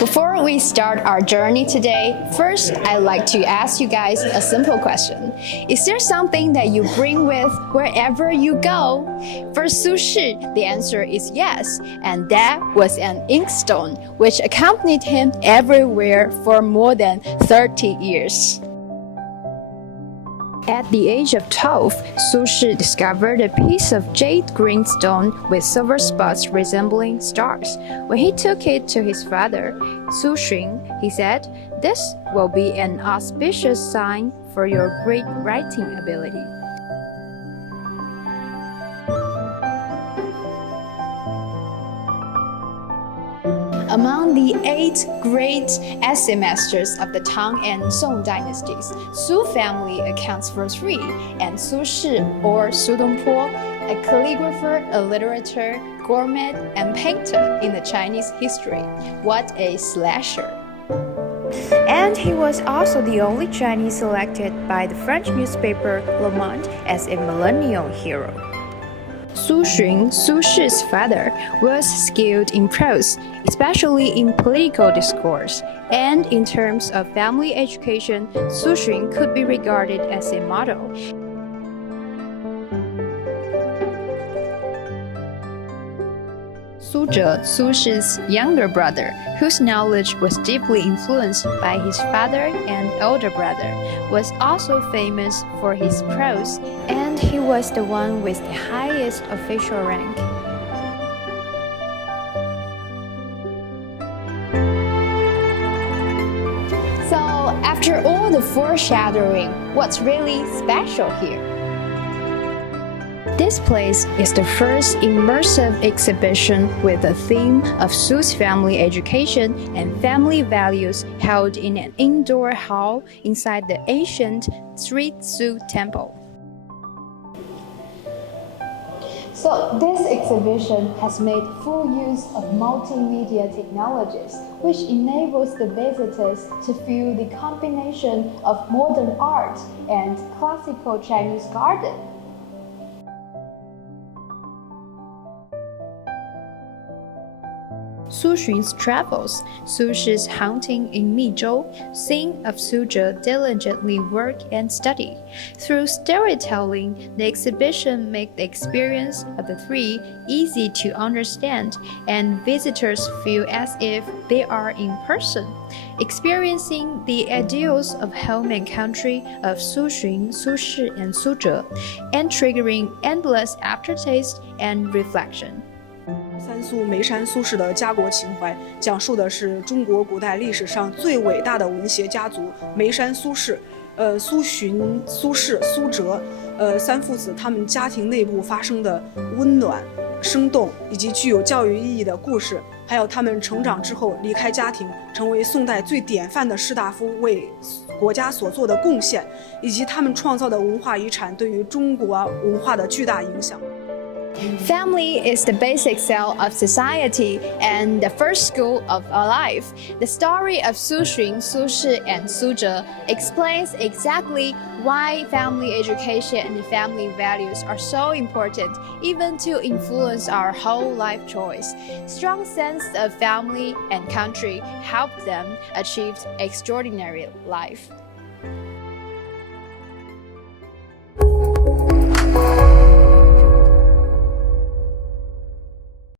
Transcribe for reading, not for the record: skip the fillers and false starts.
Before we start our journey today, first I'd like to ask you guys a simple question. Is there something that you bring with wherever you go? For Su Shi, the answer is yes, and that was an inkstone which accompanied him everywhere for more than 30 years. At the age of 12, Su Shi discovered a piece of jade green stone with silver spots resembling stars. When he took it to his father, 𝐂𝐢𝐻𝐩𝐿, he said, "This will be an auspicious sign for your great writing ability." Among the 8 great essay masters of the Tang and Song Dynasties, Su family accounts for 3, and Su Shi or Su Dongpo, a calligrapher, a literator, gourmet, and painter in the Chinese history. What a slasher! And he was also the only Chinese selected by the French newspaper Le Monde as a millennial hero. 𝐂𝐢𝐻𝐩𝐿, Su Shi's father, was skilled in prose, especially in political discourse, and in terms of family education, 𝐂𝐢𝐻𝐻 could be regarded as a model. 𝐒𝐲𝐞𝐬, Su Shi's younger brother, whose knowledge was deeply influenced by his father and elder brother, was also famous for his prose, and he was the one with the highest official rank. So, after all the foreshadowing, what's really special here? This place is the first immersive exhibition with the theme of Su's family education and family values held in an indoor hall inside the ancient Su Temple. So this exhibition has made full use of multimedia technologies, which enables the visitors to feel the combination of modern art and classical Chinese garden. 𝐂𝐢𝐻𝐻's travels, Su Shi's hunting in Mizhou, sing of 𝐂𝐲𝐞𝐬 diligently work and study. Through storytelling, the exhibition makes the experience of the 3 easy to understand, and visitors feel as if they are in person, experiencing the ideals of home and country of 𝐂𝐢𝐻𝐻, Su Shi, and 𝐂𝐲𝐞𝐬, and triggering endless aftertaste and reflection. 三苏眉山苏氏的家国情怀，讲述的是中国古代历史上最伟大的文学家族眉山苏氏，𝐂𝐻𝐻、苏氏、𝐂𝐲𝐞，三父子他们家庭内部发生的温暖、生动以及具有教育意义的故事，还有他们成长之后离开家庭，成为宋代最典范的士大夫为国家所做的贡献，以及他们创造的文化遗产对于中国文化的巨大影响。 Family is the basic cell of society and the first school of our life. The story of 𝐂𝐢𝐻𝐻, Su Shi, and 𝐂𝐲𝐞𝐬 explains exactly why family education and family values are so important, even to influence our whole life choice. Strong sense of family and country help them achieve extraordinary life.